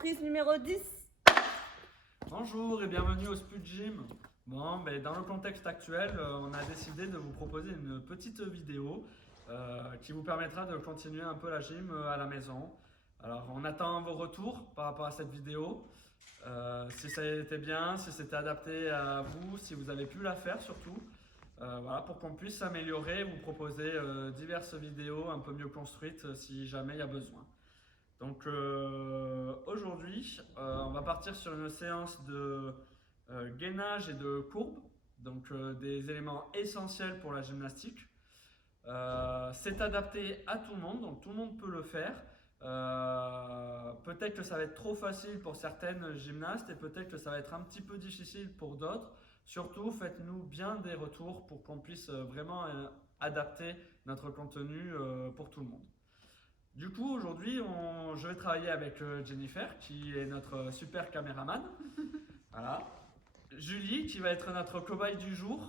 Prise numéro 10. Bonjour et bienvenue au Spud Gym. Bon, dans le contexte actuel, on a décidé de vous proposer une petite vidéo qui vous permettra de continuer un peu la gym à la maison. Alors, on attend vos retours par rapport à cette vidéo. Si ça a été bien, si c'était adapté à vous, si vous avez pu la faire surtout. Voilà, pour qu'on puisse s'améliorer et vous proposer diverses vidéos un peu mieux construites si jamais il y a besoin. Donc aujourd'hui, on va partir sur une séance de gainage et de courbe, donc des éléments essentiels pour la gymnastique. C'est adapté à tout le monde, donc tout le monde peut le faire. Peut-être que ça va être trop facile pour certaines gymnastes et peut-être que ça va être un petit peu difficile pour d'autres. Surtout, faites-nous bien des retours pour qu'on puisse vraiment adapter notre contenu pour tout le monde. Du coup, aujourd'hui, je vais travailler avec Jennifer, qui est notre super caméraman. Voilà. Julie, qui va être notre cobaye du jour,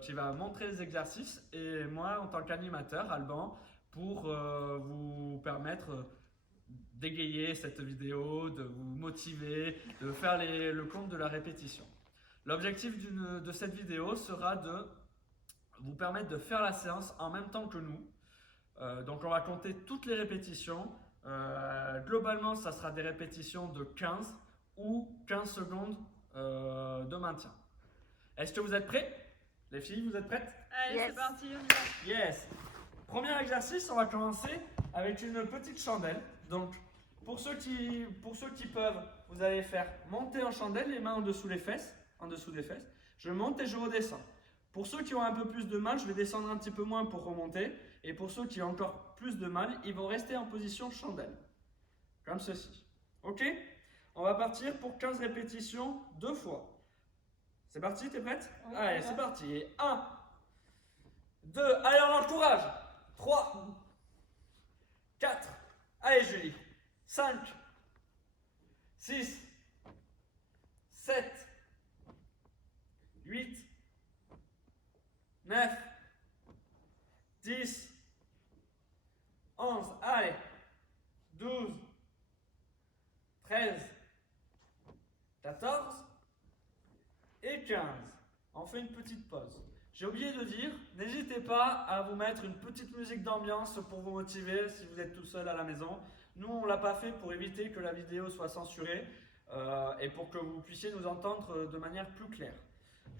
qui va montrer les exercices. Et moi, en tant qu'animateur, Alban, pour vous permettre d'égayer cette vidéo, de vous motiver, de faire le compte de la répétition. L'objectif de cette vidéo sera de vous permettre de faire la séance en même temps que nous. Donc on va compter toutes les répétitions. Globalement, ça sera des répétitions de 15 ou 15 secondes de maintien. Est-ce que vous êtes prêts? Les filles, vous êtes prêtes? Allez, Yes. c'est parti, on y va. Yes! Premier exercice, on va commencer avec une petite chandelle. Donc pour ceux qui peuvent, vous allez faire monter en chandelle, les mains en dessous des fesses. Je monte et je redescends. Pour ceux qui ont un peu plus de mal, je vais descendre un petit peu moins pour remonter. Et pour ceux qui ont encore plus de mal, ils vont rester en position chandelle. Comme ceci. Ok? On va partir pour 15 répétitions 2 fois. C'est parti, t'es prête? Oui, Allez, ça c'est va. parti. 1, 2, allez, on encourage. 3, 4, allez Julie. 5, 6, 7, 8, 9, 10, 11, allez, 12, 13, 14 et 15. On fait une petite pause. J'ai oublié de dire, n'hésitez pas à vous mettre une petite musique d'ambiance pour vous motiver si vous êtes tout seul à la maison. Nous, on ne l'a pas fait pour éviter que la vidéo soit censurée et pour que vous puissiez nous entendre de manière plus claire.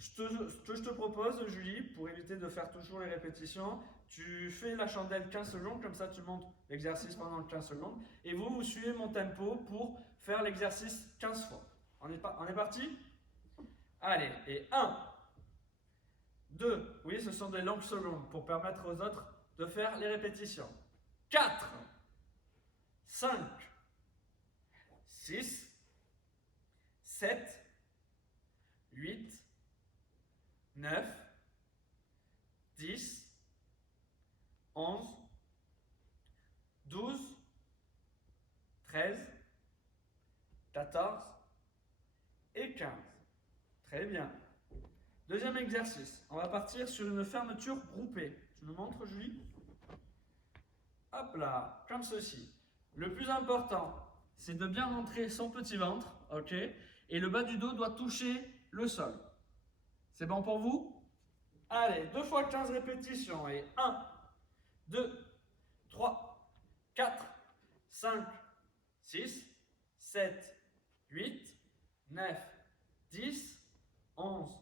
Ce que je te propose, Julie, pour éviter de faire toujours les répétitions, tu fais la chandelle 15 secondes, comme ça tu montes l'exercice pendant 15 secondes, et vous suivez mon tempo pour faire l'exercice 15 fois. On est parti? Allez, et 1, 2, oui, ce sont des longues secondes pour permettre aux autres de faire les répétitions. 4, 5, 6, 7, 8, 9, 10, 11, 12, 13, 14 et 15. Très bien. Deuxième exercice. On va partir sur une fermeture groupée. Tu nous montres, Julie? Hop là, comme ceci. Le plus important, c'est de bien rentrer son petit ventre, ok? Et le bas du dos doit toucher le sol. C'est bon pour vous? Allez, 2 fois 15 répétitions. Et 1, 2, 3, 4, 5, 6, 7, 8, 9, 10, 11,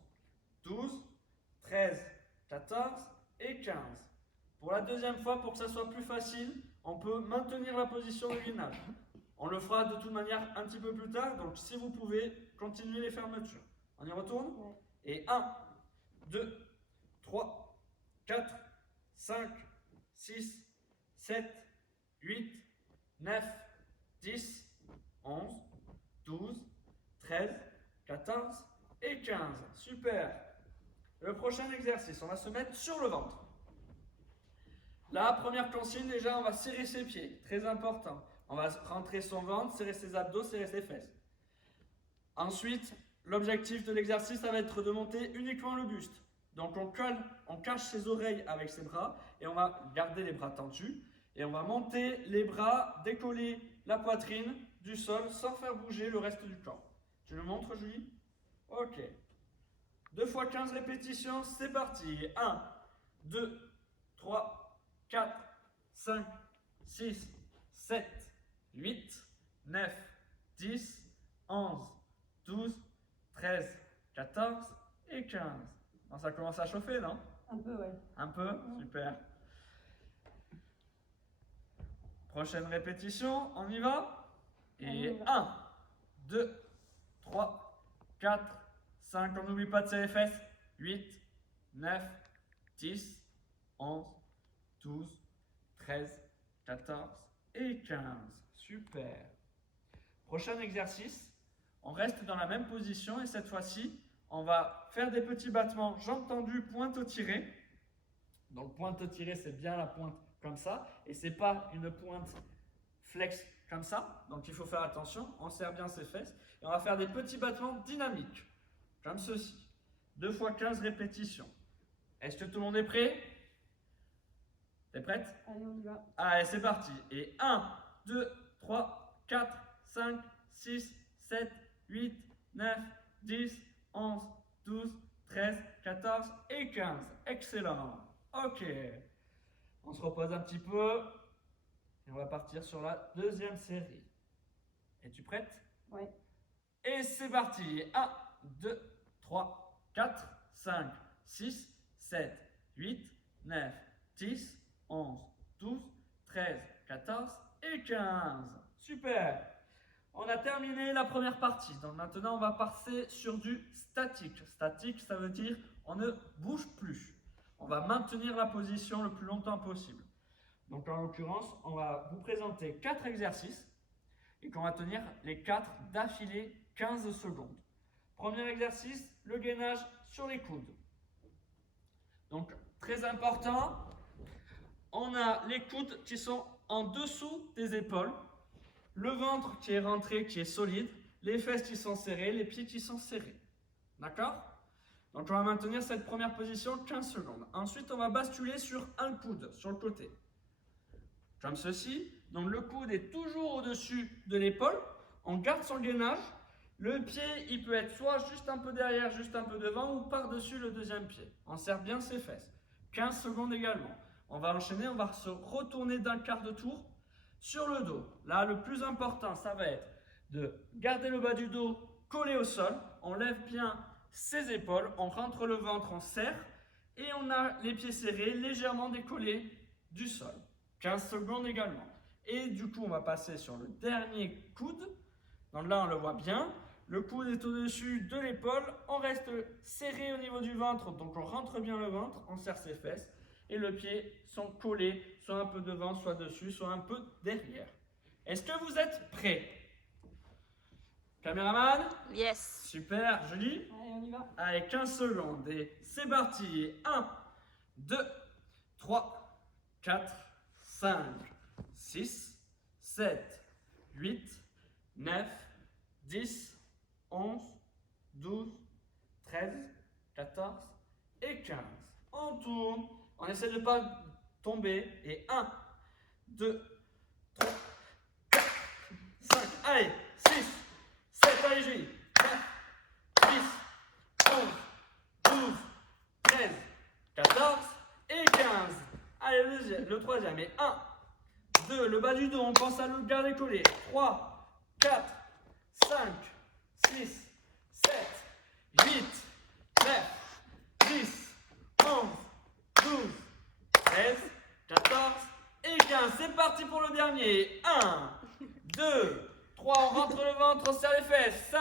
12, 13, 14 et 15. Pour la deuxième fois, pour que ça soit plus facile, on peut maintenir la position de gainage. On le fera de toute manière un petit peu plus tard, donc si vous pouvez, continuez les fermetures. On y retourne? Ouais. Et 1, 2, 3, 4, 5, 6, 7, 8, 9, 10, 11, 12, 13, 14 et 15. Super. Le prochain exercice, on va se mettre sur le ventre. La première consigne, déjà, on va serrer ses pieds. Très important. On va rentrer son ventre, serrer ses abdos, serrer ses fesses. Ensuite, l'objectif de l'exercice, ça va être de monter uniquement le buste. Donc on cache ses oreilles avec ses bras et on va garder les bras tendus. Et on va monter les bras, décoller la poitrine du sol sans faire bouger le reste du corps. Tu nous montres, Julie? Ok. 2 fois 15 répétitions, c'est parti. 1, 2, 3, 4, 5, 6, 7, 8, 9, 10, 11, 12, 13, 14 et 15. Bon, ça commence à chauffer, non? Un peu, ouais. Un peu? Super. Prochaine répétition, on y va? Et 1, 2, 3, 4, 5, on n'oublie pas de serrer les fesses. 8, 9, 10, 11, 12, 13, 14 et 15. Super. Prochain exercice, on reste dans la même position et cette fois-ci, on va faire des petits battements, jambes tendues, pointe au tiré. Donc pointe au tiré, c'est bien la pointe comme ça et c'est pas une pointe flex comme ça. Donc il faut faire attention, on serre bien ses fesses et on va faire des petits battements dynamiques comme ceci. 2 fois 15 répétitions. Est-ce que tout le monde est prêt? T'es prête? Allez, on y va. Allez, c'est parti. Et 1, 2, 3, 4, 5, 6, 7, 8, 9, 10, 11, 12, 13, 14 et 15. Excellent. Ok. On se repose un petit peu et on va partir sur la deuxième série. Es-tu prête? Ouais. Et c'est parti. 1, 2, 3, 4, 5, 6, 7, 8, 9, 10, 11, 12, 13, 14 et 15. Super. On a terminé la première partie. Donc maintenant, on va passer sur du statique. Statique, ça veut dire on ne bouge plus. On va maintenir la position le plus longtemps possible. Donc en l'occurrence, on va vous présenter 4 exercices et qu'on va tenir les 4 d'affilée 15 secondes. Premier exercice, le gainage sur les coudes. Donc très important, on a les coudes qui sont en dessous des épaules, le ventre qui est rentré, qui est solide, les fesses qui sont serrées, les pieds qui sont serrés. D'accord? Donc on va maintenir cette première position 15 secondes. Ensuite, on va basculer sur un coude, sur le côté. Comme ceci. Donc le coude est toujours au-dessus de l'épaule. On garde son gainage. Le pied, il peut être soit juste un peu derrière, juste un peu devant, ou par-dessus le deuxième pied. On serre bien ses fesses. 15 secondes également. On va enchaîner, on va se retourner d'un quart de tour sur le dos. Là, le plus important, ça va être de garder le bas du dos collé au sol. On lève bien ses épaules, on rentre le ventre, on serre. Et on a les pieds serrés, légèrement décollés du sol. 15 secondes également. Et du coup, on va passer sur le dernier coude. Donc là, on le voit bien. Le coude est au-dessus de l'épaule. On reste serré au niveau du ventre. Donc on rentre bien le ventre, on serre ses fesses. Et les pieds sont collés, soit un peu devant, soit dessus, soit un peu derrière. Est-ce que vous êtes prêts? Caméraman? Yes. Super, Julie? Allez, on y va. Allez, 15 secondes. Et c'est parti. 1, 2, 3, 4, 5, 6, 7, 8, 9, 10, 11, 12, 13, 14 et 15. On tourne. On essaie de ne pas tomber. Et 1, 2, 3, 4, 5, allez, 6, 7, allez, Julie. 9, 10, 11, 12, 13, 14 et 15. Allez, le troisième. Et 1, 2, le bas du dos, on pense à le garder collé. 3, 4, 5, 6, 7, 8, 9, 10, 11, 12, 13, 14 et 15. C'est parti pour le dernier. 1, 2, 3, on rentre le ventre, on serre les fesses. 5,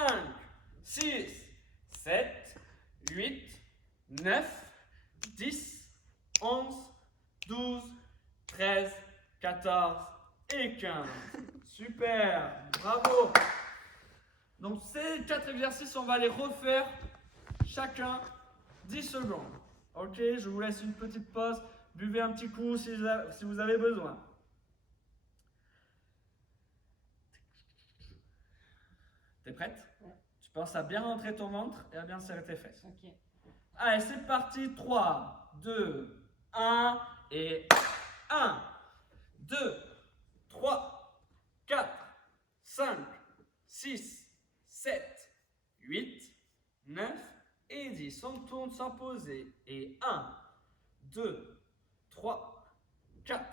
6, 7, 8, 9, 10, 11, 12, 13, 14 et 15. Super, bravo. Donc ces 4 exercices, on va les refaire chacun 10 secondes. Ok, je vous laisse une petite pause. Buvez un petit coup si vous avez besoin. T'es prête? Ouais. Tu penses à bien rentrer ton ventre et à bien serrer tes fesses. Ok. Allez, c'est parti. 3, 2, 1 et 1, 2, 3, 4, 5, 6, 7, 8, 9 et 10. On tourne sans poser. Et 1, 2, 3, 4,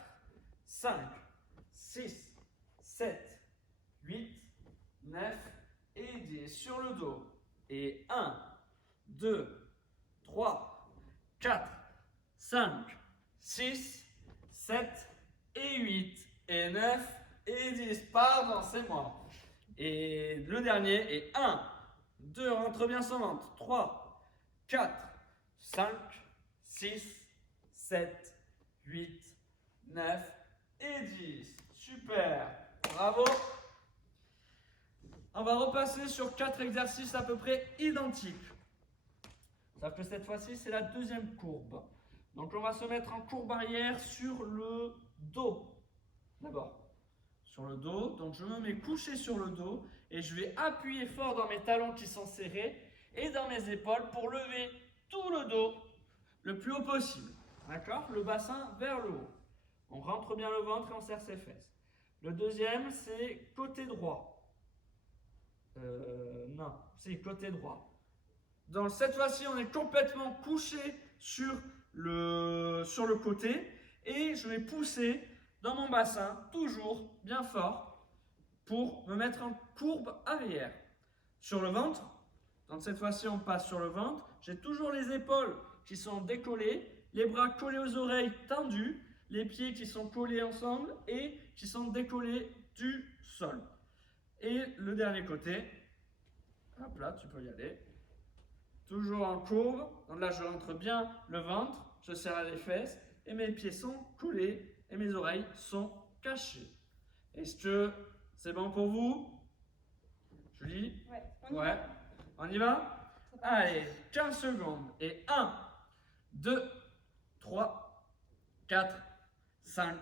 5, 6, 7, 8, 9 et 10. Sur le dos. Et 1, 2, 3, 4, 5, 6, 7 et 8 et 9 et 10. Pardon, c'est moi. Et le dernier est 1, 2, rentre bien son ventre. 3, 4, 5, 6, 7, 8, 9 et 10. Super. Bravo. On va repasser sur 4 exercices à peu près identiques. Sauf que cette fois-ci, c'est la deuxième courbe. Donc on va se mettre en courbe arrière sur le dos. D'abord, sur le dos. Donc je me mets couché sur le dos et je vais appuyer fort dans mes talons qui sont serrés et dans mes épaules pour lever tout le dos le plus haut possible. D'accord? Le bassin vers le haut. On rentre bien le ventre et on serre ses fesses. Le deuxième, c'est côté droit. Non, c'est côté droit. Donc cette fois-ci, on est complètement couché sur le côté et je vais pousser dans mon bassin, toujours bien fort, pour me mettre en courbe arrière. Sur le ventre, donc cette fois-ci, on passe sur le ventre. J'ai toujours les épaules qui sont décollées, les bras collés aux oreilles tendus, les pieds qui sont collés ensemble et qui sont décollés du sol. Et le dernier côté, hop là, tu peux y aller. Toujours en courbe, donc là je rentre bien le ventre, je serre les fesses et mes pieds sont collés et mes oreilles sont cachées. Est-ce que c'est bon pour vous? Julie? Ouais. On y va? Allez, 15 secondes. Et 1, 2, 3, 4, 5,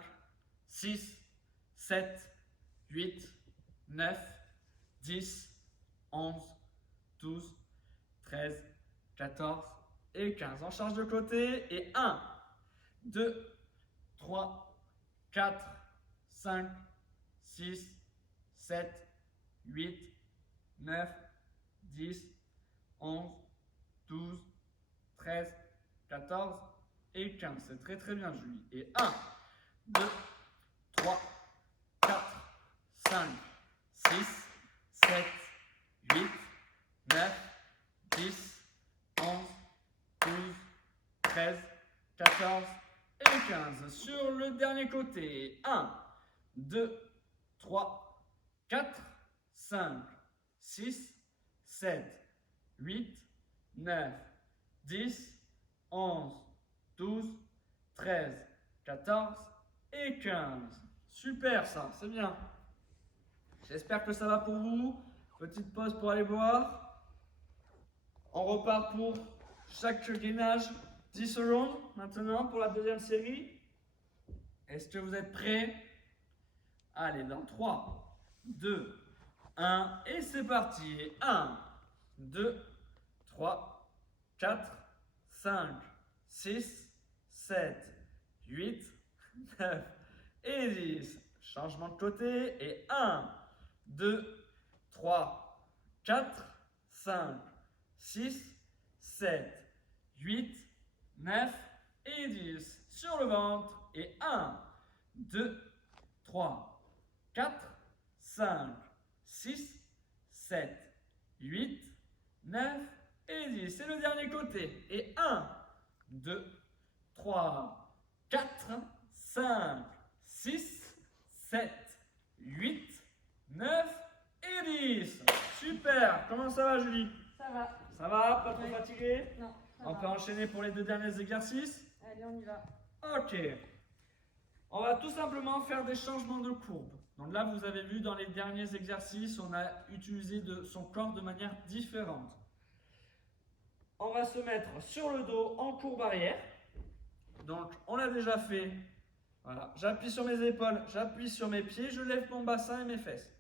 6, 7, 8, 9, 10, 11, 12, 13, 14 et 15. On change de côté. Et 1, 2, 3, 4, 5, 6, 7, 8, 9, 10, 11, 12, 13, 14 et 15. C'est très très bien, Julie. Et 1, 2, 3, 4, 5, 6, 7, 8, 9, 10, 11, 12, 13, 14 et 15. Sur le dernier côté, 1, 2, 3, 4, 5, 6, 7, 8, 9, 10, 11, 12, 13, 14 et 15. Super ça, c'est bien. J'espère que ça va pour vous. Petite pause pour aller boire. On repart pour chaque gainage 10 secondes maintenant pour la deuxième série. Est-ce que vous êtes prêts? Allez, dans 3, 2, 1 et c'est parti. 1, 2, 3, 4, 5, 6, 7, 8, 9 et 10. Changement de côté et 1, 2, 3, 4, 5, 6, 7, 8, 9 et 10. Sur le ventre et 1, 2, 3, 4, 5, 6, 7, 8, 9 et 10. C'est le dernier côté. Et 1, 2, 3, 4, 5, 6, 7, 8, 9 et 10. Super. Comment ça va, Julie? Ça va. Ça va? Pas trop fatigué? Non. On peut enchaîner pour les deux derniers exercices? Allez, on y va. Ok. On va tout simplement faire des changements de courbe. Donc là, vous avez vu dans les derniers exercices, on a utilisé son corps de manière différente. On va se mettre sur le dos en courbe arrière. Donc, on l'a déjà fait. Voilà. J'appuie sur mes épaules, j'appuie sur mes pieds, je lève mon bassin et mes fesses.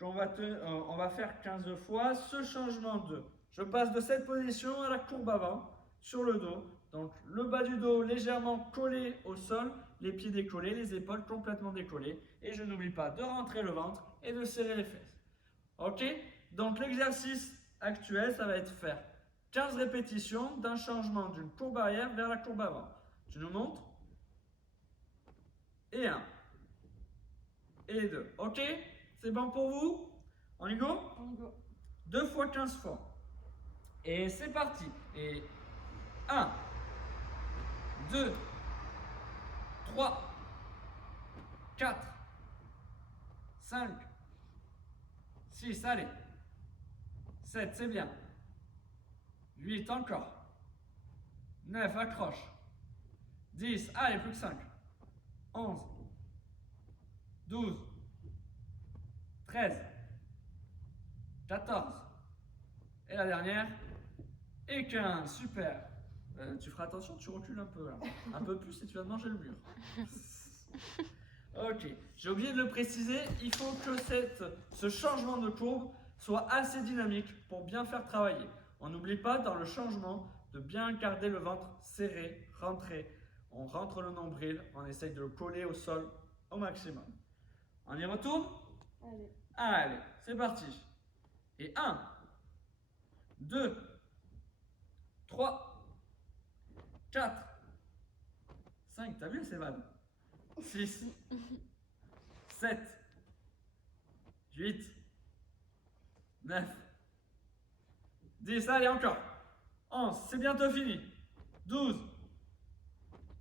On va faire 15 fois ce changement de. Je passe de cette position à la courbe avant, sur le dos. Donc, le bas du dos légèrement collé au sol les pieds décollés, les épaules complètement décollées. Et je n'oublie pas de rentrer le ventre et de serrer les fesses. Ok? Donc l'exercice actuel, ça va être faire 15 répétitions d'un changement d'une courbe arrière vers la courbe avant. Tu nous montres? Et 1. Et 2. Ok? C'est bon pour vous? On y go? On go. 2 fois 15 fois. Et c'est parti. Et 1, 2, 3, 4, 5, 6, allez. 7, c'est bien. 8, encore. 9, accroche. 10, allez, plus que 5. 11, 12, 13, 14. Et la dernière. Et 15, super. Tu feras attention, tu recules un peu là. Un peu plus et tu vas manger le mur. Ok, j'ai oublié de le préciser, il faut que ce changement de courbe soit assez dynamique pour bien faire travailler. On n'oublie pas dans le changement de bien garder le ventre serré, rentré. On rentre le nombril, on essaye de le coller au sol au maximum. On y retourne? Allez. Allez, c'est parti. Et 1, 2, 3, 4, 5, t'as vu ces vannes? 6, 7, 8, 9, 10, allez encore. 11, c'est bientôt fini. 12,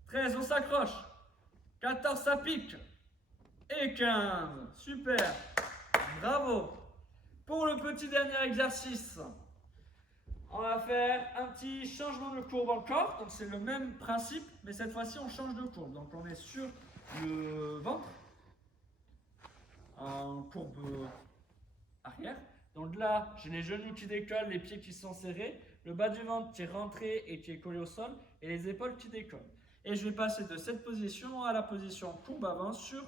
13, on s'accroche. 14, ça pique. Et 15, super. Bravo. Pour le petit dernier exercice, on va faire un petit changement de courbe encore. Donc c'est le même principe, mais cette fois-ci on change de courbe. Donc on est sur le ventre, en courbe arrière. Donc là, j'ai les genoux qui décollent, les pieds qui sont serrés, le bas du ventre qui est rentré et qui est collé au sol, et les épaules qui décollent. Et je vais passer de cette position à la position courbe avant sur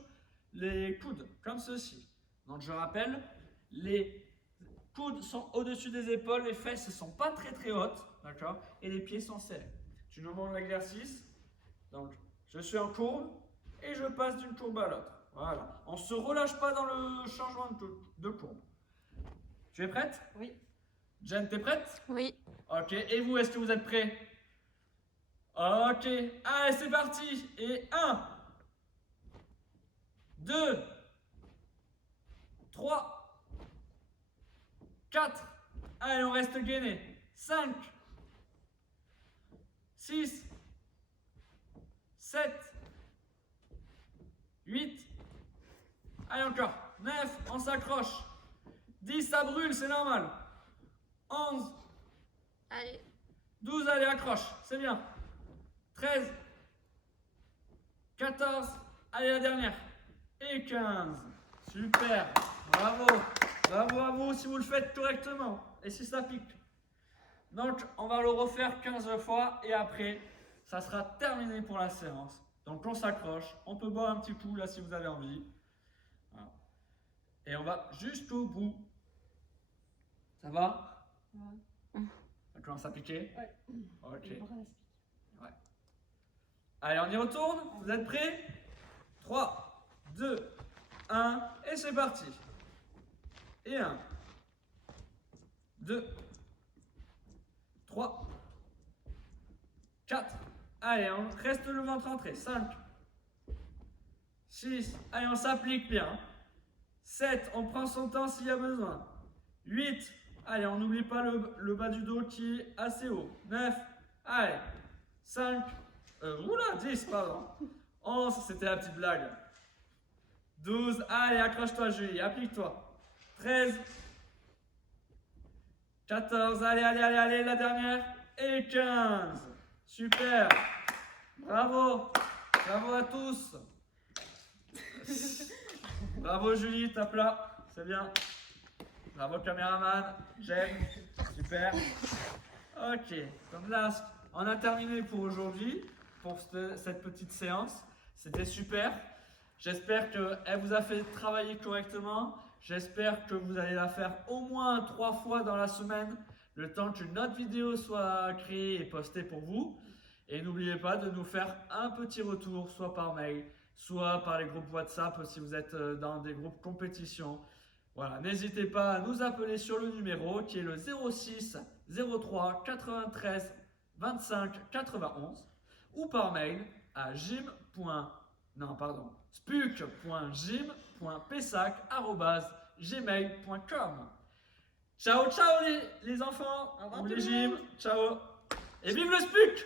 les coudes, comme ceci. Donc je rappelle, les coudes sont au-dessus des épaules, les fesses ne sont pas très très hautes, d'accord? Et les pieds sont serrés. Tu nous montres l'exercice. Donc, je suis en courbe et je passe d'une courbe à l'autre. Voilà. On ne se relâche pas dans le changement de courbe. Tu es prête? Oui. Jen, t'es prête? Oui. Ok. Et vous, est-ce que vous êtes prêts? Ok. Allez, c'est parti. Et 1, 2, 3, 4. Allez, on reste gainé. 5, 6, 7, 8. Allez, encore. 9, on s'accroche. 10, ça brûle, c'est normal. 11, Allez. 12, allez, accroche, c'est bien. 13, 14, allez, la dernière. Et 15. Super. Bravo. Bravo à vous si vous le faites correctement. Et si ça pique. Donc, on va le refaire 15 fois et après, ça sera terminé pour la séance. Donc, on s'accroche. On peut boire un petit coup là si vous avez envie. Voilà. Et on va jusqu'au bout. Ça va? Ouais. Ça commence à piquer? Ouais. Ok. Les bras, Ouais. Allez, on y retourne? Vous êtes prêts? 3, 2, 1, et c'est parti. Et 1, 2, 3, 4. Allez, on reste le ventre rentré. 5, 6. Allez, on s'applique bien. 7, on prend son temps s'il y a besoin. 8. Allez, on n'oublie pas le bas du dos qui est assez haut. 9. Allez. 5. Oula, 10, pardon. 11, c'était la petite blague. 12. Allez, accroche-toi, Julie. Applique-toi. 13. 14. Allez, allez, allez, allez, la dernière. Et 15. Super. Bravo. Bravo à tous. Bravo, Julie, tape là. C'est bien. Bravo, caméraman. J'aime. Super. Ok. Donc là, on a terminé pour aujourd'hui, pour cette petite séance. C'était super. J'espère qu'elle vous a fait travailler correctement. J'espère que vous allez la faire au moins 3 fois dans la semaine, le temps qu'une autre vidéo soit créée et postée pour vous. Et n'oubliez pas de nous faire un petit retour, soit par mail, soit par les groupes WhatsApp si vous êtes dans des groupes compétition. Voilà, n'hésitez pas à nous appeler sur le numéro qui est le 06 03 93 25 91 ou par mail à spuk.gym.pessac@gmail.com. Ciao, ciao les enfants Au revoir ou tout les le gyms. monde. Ciao. Et vive le SPUC!